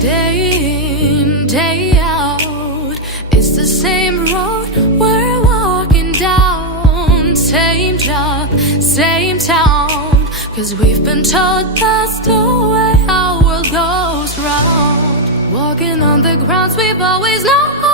Day in, day out, it's the same road we're walking down. Same job, same town. Cause we've been told that's the way our world goes round. Walking on the grounds we've always known.